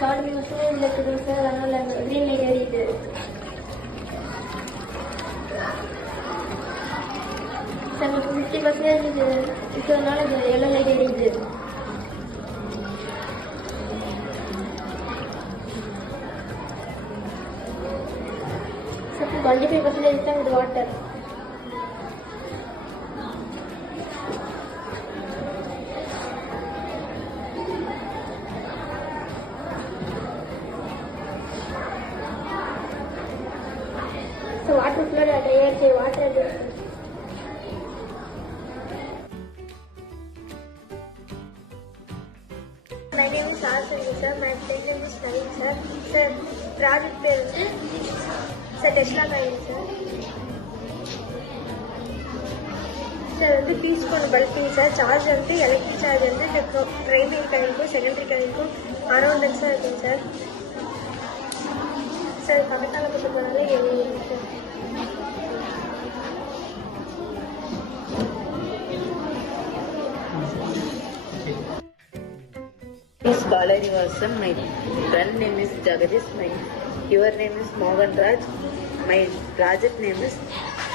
Card மிஷினே இல்லை இருக்குதுங்க சார். அதனால் க்ரீன் லைட் எரியுது. சார் 50% இருக்கிறதுனால எல்லோ லைட் எரியுது. சார் 25% தான் இது water. So water flood at ARC water. My name is Arsenal sir. My name is Naveen sir. Sir, project பேர் வந்து sir Tesla coin sir. Sir வந்து piece பண்ண பல்பிங் sir. Charge வந்து electric charge வந்து இந்த பிரைமரி காயினுக்கும் செகண்டரி காயினுக்கும் அரௌண்ட் சார் இருக்குங்க sir. Sir கரெக்டான கொடுத்ததுனால எழுதி sir. Miss Balarivasan, my friend name is Jagadish, your name is Mohan Raj, my project name is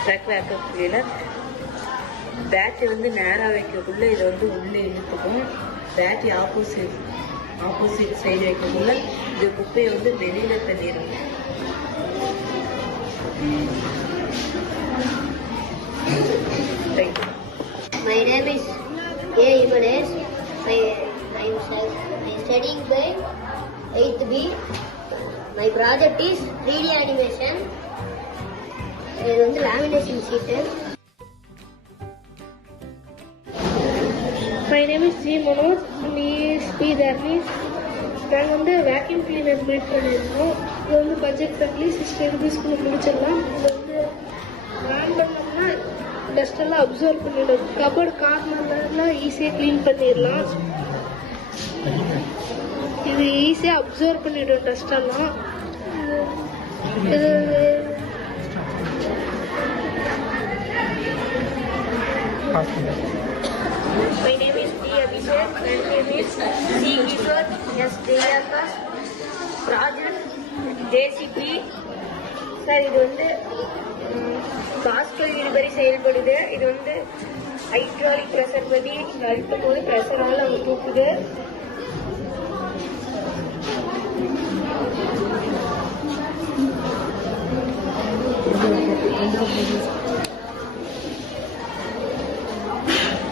Track Backup Cleaner. Battery வந்து நேராக வைக்கக்குள்ள இதை வந்து உள்ளே இழுத்துக்கும். பேட்டரி ஆப்போசிட் சைடு வைக்கக்குள்ள இது குப்பையை வந்து வெளியில தள்ளிடும். My name is A. Imanesh. I am studying by 8th B. My project is 3D animation. இது வந்து lamination sheet. My name is G. Manoj. Me is P. Dharnis. நாங்கள் வந்து வேக்யூம் கிளீனர் மேட் பண்ணியிருந்தோம். இது வந்து பட்ஜெட் ஃப்ரெண்ட்லி 60 rupeesக்குள்ள முடிச்சிடலாம். இது வந்து ரன் பண்ணோம்னா டஸ்டெல்லாம் அப்சர்வ் பண்ணிடும். கபோர்டு கார்னர்லாம் ஈஸியாக க்ளீன் பண்ணிடலாம். இது ஈஸியாக அப்சர்வ் பண்ணிடும் டஸ்டெல்லாம். இது My name is D. Abhishek. My name is C. Kishore. Yes, Jayakas. Project JCP. Sir இது வந்து பாஸ்கல் இழுபறி செயல்படுது. இது வந்து ஹைட்ராலிக் ப்ரெஷர் பற்றி அழுத்தும் போது ப்ரெஷரால் அவங்க தூக்குது.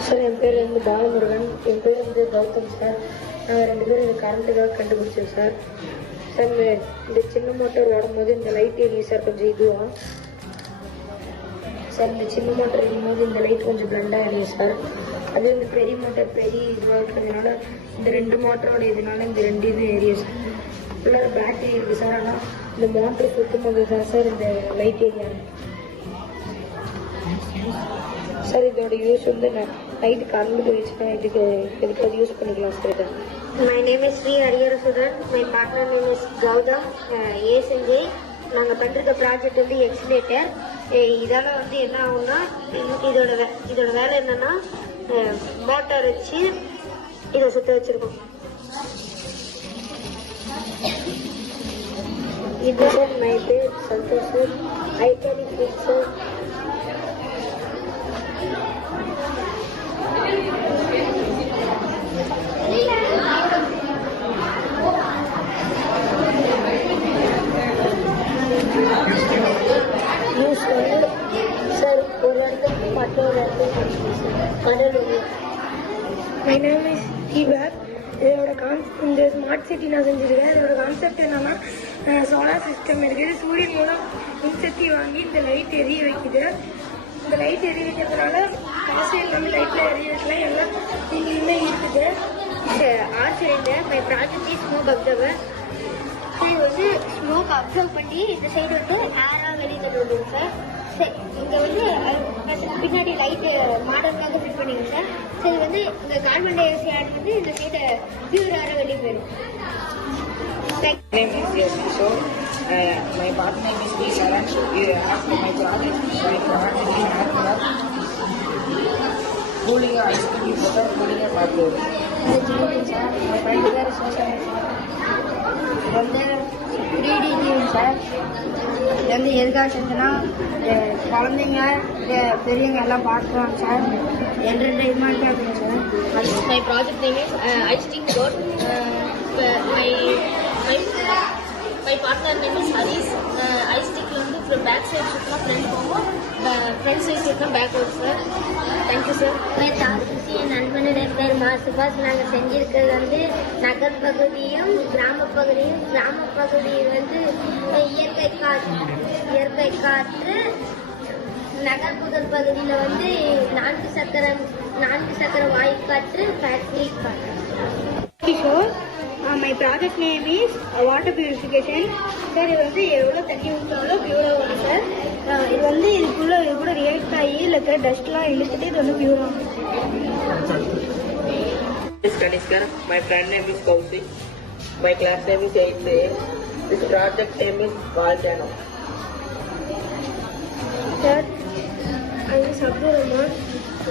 சார் என் பேர் வந்து பாலமுருகன். என் பேர் வந்து கௌதம் சார். நாங்கள் 2 பேரும் இந்த கரண்ட்டுக்காக கண்டுபிடிச்சோம் சார். சார் இந்த சின்ன மோட்டர் ஓடும்போது இந்த லைட் எரியும் சார் கொஞ்சம் இதுவாக. சார் இந்த சின்ன மோட்டர் எரியும்போது இந்த லைட் கொஞ்சம் பிளண்டாக எரியும் சார். அதே இந்த பெரிய மோட்டர் பெரிய இதுவாக இருக்கிறதுனால இந்த 2 மோட்டரோட இதனால இந்த 2 இது எரியும் சார். ஃபுல்லாக பேட்டரி இருக்குது சார். ஆனால் இந்த மோட்டர் சுற்றும் போது தான் சார் இந்த லைட் எரியாது சார். இதோட யூஸ் வந்து நான் நைட்டு கரண்ட் போயிடுச்சுன்னா இதுக்கு யூஸ் பண்ணிக்கலாம் sir. My name is Sri Hariyarasudhan. My partner name is Gautham A Sanjay. நாங்கள் பண்ணுற ப்ராஜெக்ட் வந்து எக்ஸிலேட்டர். இதால் வந்து என்ன ஆகும்னா இதோட வேலை என்னன்னா மோட்டார் வச்சு இதை சுற்ற வச்சுருக்கோம். இது சார் மை பேர் Santhosh sir. Iconic pick sir. Use வந்து சார் ஒரு இடத்துக்கு மற்றொரு இடத்துக்கு Cuddalore. My name is Deepak. இதோட இந்த ஸ்மார்ட் சிட்டி நான் செஞ்சுருக்கேன். இதோட கான்செப்ட் என்னன்னா சோலார் சிஸ்டம் இருக்குது. சூரியன் மூலம் மின்சக்தி வாங்கி இந்த லைட் எரிய வைக்குது. இந்த லைட் எரிய வைக்கிறதுனால காசு எல்லாமே லைட்டில் எரிய வைக்கலாம். எல்லாம் இங்கே இருக்குது. ஆச்சரியம் my project is smoke observer. இது வந்து ஸ்மோக் அப்சர்வ் பண்ணி இந்த சைடு வந்து ஏராக வெளியே தள்ளுவோம் சார். சரி இங்கே வந்து பின்னாடி லைட்டு மாடர்னாக ஃபிட் பண்ணிடுங்க சார். சரி இது வந்து இந்த கார்பன் டை ஆக்சைடு வந்து இந்த சைடை பியூர் ஏராக வெளியே போயிடும். My partner name is B. Sharan. My project is cooling ice cream, cooling a bathroom. இது வந்து 3D டிவி சார். இது வந்து எதுக்காக செஞ்சோன்னா குழந்தைங்க பெரியவங்க எல்லாம் பார்க்குறாங்க சார். என்டர்டைன்மெண்ட்டாக இருக்கும் sir. My project name is iStick board. My partner name is Haris. iStick வந்து from back side சுத்தினா front போகும், front side சுத்தினா backward sir. Thank you sir. என் நண்பனுடைய பேர் மா சுபாஷ். நாங்கள் செஞ்சிருக்கிறது வந்து நகர்பகுதியும் கிராம பகுதியும் வந்து இயற்கை காற்று. நகர்ப்புற பகுதியில் வந்து 4 சக்கர வாயுக்காற்று, ஃபேக்டரி காற்று. Kishore, my project name is water purification. Sir இது வந்து எவ்வளோ தண்ணி ஊற்றாலும் பியூராக வரும் சார். இது வந்து இது கூட ரியாக்ட் ஆகி இல்லை இருக்கிற டஸ்ட்லாம் இழுத்துட்டு இது வந்து பியூராகும். Kanishkar, my friend name is Kaushik. My class name is 8th A. This project name is Volcano. Sir அது அப்துல் ரஹ்மான்.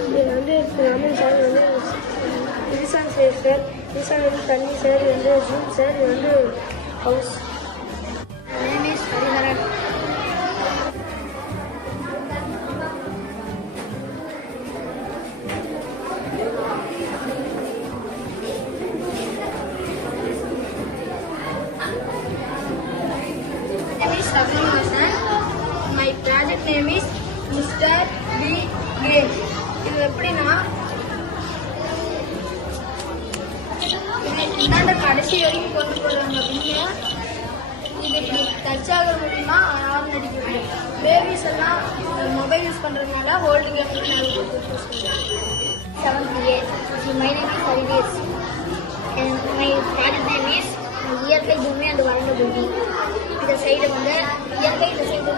இது வந்து ராமன் சார் வந்து விவசாயம் செய்ய சார். விவசாயம் வந்து தண்ணி சார். இது வந்து ஜூம் சார். இது வந்து house. Name is Hariharan. My project name is Mr. B. Green. இது எப்படின்னா இந்த கடைசி வரைக்கும் கொண்டு போடுறாங்க அப்படின்னா இது இப்படி டச் ஆகிற மூலியமா ஆர்ன் அடிக்கிறது. பேபிஸ் எல்லாம் மொபைல் யூஸ் பண்ணுறதுனால holding seventh A. My name is Haritesh. My project name is Iyarkai Bhoomi and வறண்ட பூமி. இந்த சைடு வந்து இயற்கை, இந்த சைடு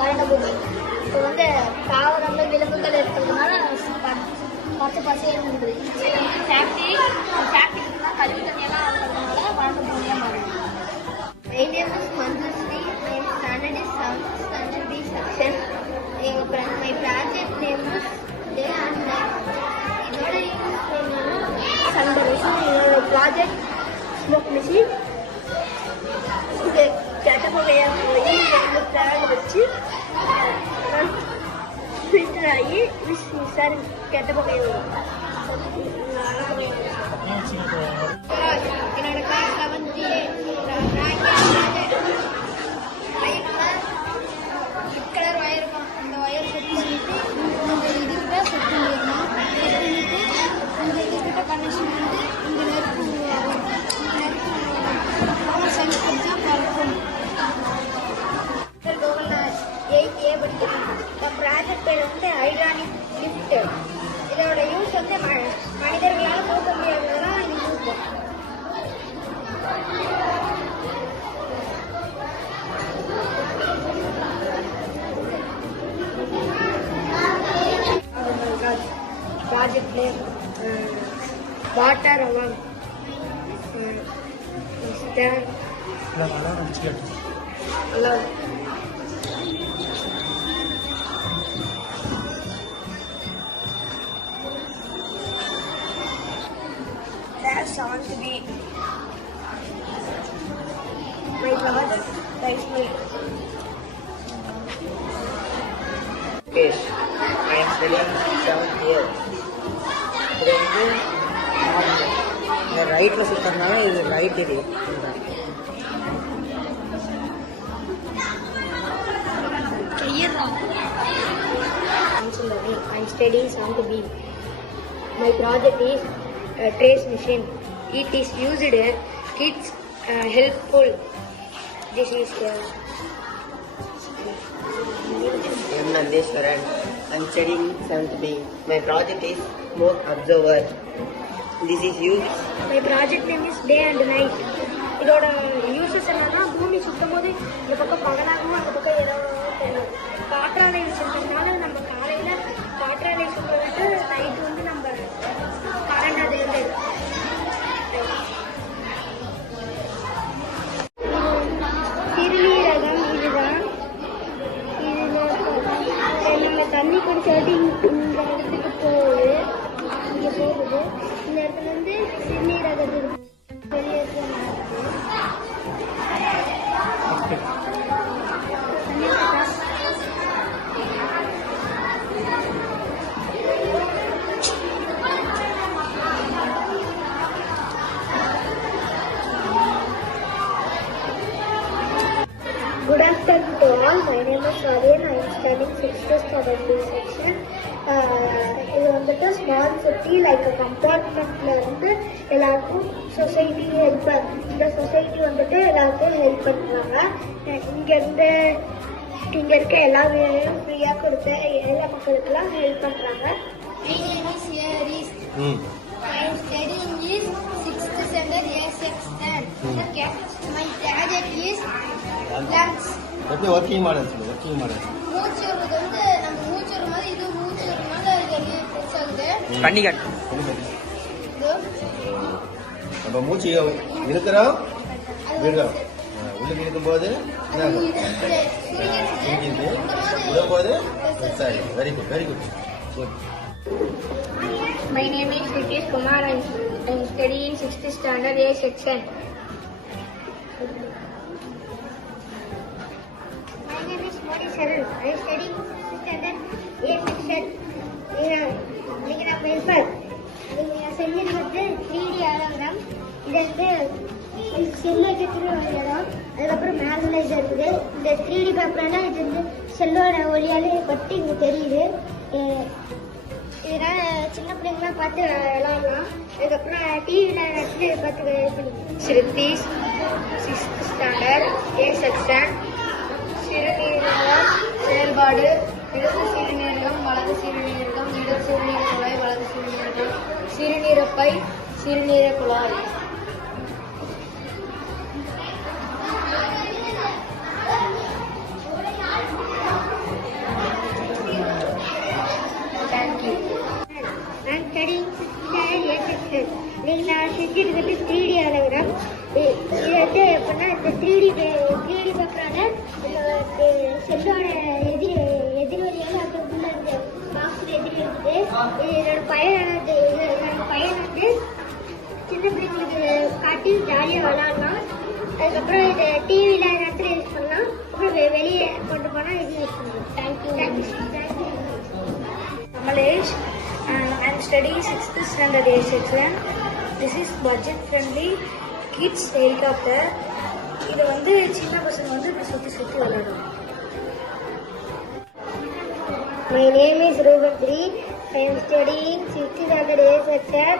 வறண்ட பூமி. இப்போ வந்து தாவரங்கள் விலங்குகள் இருக்கிறதுனால பச்சை பசையாக இருக்குது. ஃபேக்ட்ரிக்கு தான் கழிவு தண்ணியெல்லாம் இருக்கிறதுனால வறண்ட பூமியாக மாறுது. My name is Manjushree. Standard B section. My project name is day and night. இதோட சண்டே ப்ராஜெக்ட் ஸ்மோக் மிஷின். இது கெட்ட புகையாக போய் ஃபேன் வச்சு ஃபில்டர் ஆகி சார் கெட்ட புகை வரும். என்னோட class 11th A. Red colour wire இருக்கும். அந்த ஒயர் செட் பண்ணிட்டு இந்த இதுக்கிட்ட செட் பண்ணிடணும். செட் பண்ணிட்டு இந்த இதுக்கிட்ட கனெக்ஷன் வந்து இந்த நெருப்பு சென்ஸ் கொடுத்தா பறக்கும். கவர்னர் 8th A படிக்கிறேன். இந்த ப்ராஜெக்ட் பேர் வந்து ஹைட்ரானிக் லிஃப்ட். இதோட யூஸ் வந்து மனிதர்களால் போக முடியாததெல்லாம் இது யூஸ் பண்ணும். Project name water among. Hello That's on to be my God. Thanks me. Okay, I am studying 7th year. இது வந்து இந்த ரைட்டில் சுற்றுறதுனால இது right area. I'm studying sound to be. My project is trace machine. It is used kids helpful. This is I am Nandeshwaran. I am studying 7th B. My project is smoke observer. This is used. My project name is day and night. இதோட uses என்னன்னா பூமி சுத்தம் போது இந்த பக்கம் பகலாகவும் அந்த பக்கம் ஏதாவது காற்றாலை வச்சிருக்கிறதுனால நம்ம காலையில காற்றாலை சுற்றிட்டு நைட்டு வந்து நம்ம கரண்ட் அதுலேருந்து சிறுநீரகம். இதுதான் இது நம்ம தண்ணி குடிச்சாட்டி இந்த இடத்துக்கு போகுது. இங்கே போகுது. இந்த இடத்துல வந்து சிறுநீரகத்துக்கு வெளியேற்ற Good afternoon to all. My name is Aryan. I am studying 6th standard B section. இது வந்துட்டு ஸ்மால் சிட்டி லைக் கம்பார்ட்மெண்ட்ல இருந்து எல்லாருக்கும் சொசைட்டி ஹெல்ப் இந்த சொசைட்டி வந்துட்டு எல்லாருக்கும் ஹெல்ப் பண்ணுறாங்க. இங்க இருக்க எல்லா வேலையும் ஃப்ரீயாக கொடுத்து ஏழை மக்களுக்கெல்லாம் ஹெல்ப் பண்ணுறாங்க. My name is Aries. I am studying is 6th standard A section. My project is lungs. எப்படி ஒர்க்கிங் மாடல் மூச்சு விடுறது வந்து நம்ம மூச்சு விடும் போது இது மூச்சு விடும் போது அது வெளியே பெருசாகுது. நம்ம மூச்சு இருக்கிறோம் விடுறோம். உள்ளுக்கு இருக்கும்போது என்ன ஆகும்? விடும்போது சரி. Very good very good good. My name is Nitish Kumar. I am studying 6th standard A section. My name is Modi Saran. I am studying 6th standard A section. இன்னைக்கு நம்ம இப்போ செஞ்சது வந்து 3D ஆலோகிராம். இது வந்து செல்லுக்கு திருவிழாம். அதுக்கப்புறம் மேக்னலைஸ் இருக்குது. இந்த 3D பேப்பர்னா இது வந்து செல்லோட ஒளியாலே கொட்டி இங்கே தெரியுது. இதனால சின்ன பிள்ளைங்களாம் பார்த்து விளாடலாம். அதுக்கப்புறம் டிவியில் பார்த்து ஸ்ருதிஸ் 6th ஸ்டாண்டர்ட் A செக்ஷன். சிறுநீரகம் செயல்பாடு. இடது சிறுநீரகம், வலது சிறுநீரகம், இடது சிறுநீரக குழாய், வலது சிறுநீரகம், சிறுநீரப்பை, சிறுநீரக குழாய். தேங்க்யூ. நான் ஸ்டடிங் A செக்ஷன். இன்னைக்கு நான் செஞ்சுருக்கிறது 3D ஆலோகிராம். இது வந்து எப்படின்னா இந்த 3D பேப்பரான செல்லோட எதிர்வழியாக அதுக்குள்ள இந்த பாக்ஸில் எதிரி இருக்குது. என்னோட பையன் வந்து சின்ன பிள்ளைங்களுக்கு காட்டி ஜாலியாக விளாடலாம். அதுக்கப்புறம் இதை டிவியில் நேரத்தில் யூஸ் பண்ணலாம். அப்புறம் வெளியே கொண்டு போனால் இது யூஸ் பண்ணலாம். Thank you. Kamalesh. I am studying 6th standard A section. This is budget friendly kids helicopter. இது வந்து சின்ன பசங்க வந்து இப்படி சுற்றி விளையாடும். My name is Rubandri. I am studying 6th standard A section.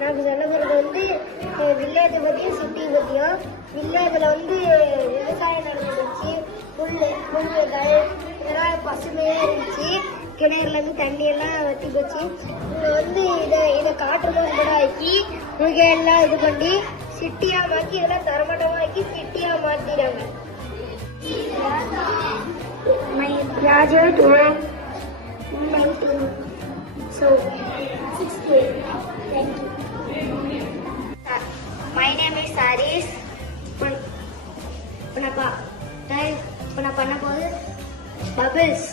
நான் சொல்ல போகிறது வந்து வில்லேஜை பற்றியும் சிட்டி பற்றியும். வில்லேஜில் வந்து விவசாயம் நடந்துச்சு. புல் இதெல்லாம் பசுமையாக இருந்துச்சு. கிணறுலேருந்து தண்ணியெல்லாம் வற்றி போச்சு. இங்கே வந்து இதை காட்டுறதும் கூட ஆக்கி இங்கே எல்லாம் இது பண்ணி சிட்டியாக மாற்றி இதெல்லாம் தரமட்டமாக ஆக்கி சிட்டியாக மாற்றிடுறாங்க. My graduate was 19. So 6th grade. Thank you. My name is Aris. இப்போ நான் பண்ண போது பபிள்ஸ்.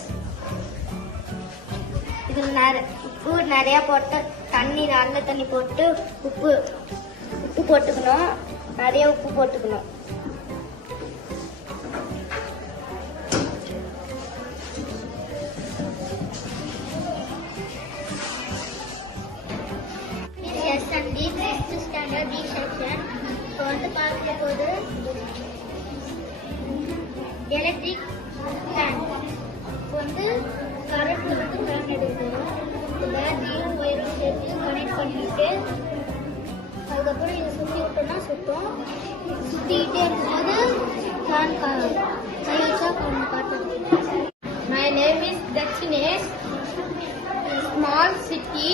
இது உப்பு நிறையா போட்டு தண்ணி நல்ல தண்ணி போட்டு உப்பு போட்டுக்கணும். நிறைய உப்பு போட்டுக்கணும். S&D 6th standard B section. இப்போ வந்து பார்க்க போது எலக்ட்ரிக் ஃபேன். இப்போ வந்து கரண்ட் வந்து ஃபேன் எடுக்கணும். பேட்டரியும் ஒயரும் சேர்த்து கனெக்ட் பண்ணிட்டு அதுக்கப்புறம் இதை சுற்றி விட்டோம்னா சுத்தம். சுற்றிக்கிட்டே இருக்கும்போது ஃபேன் கை வச்சா காட்டுறது. My name is Dakshinesh. Small city.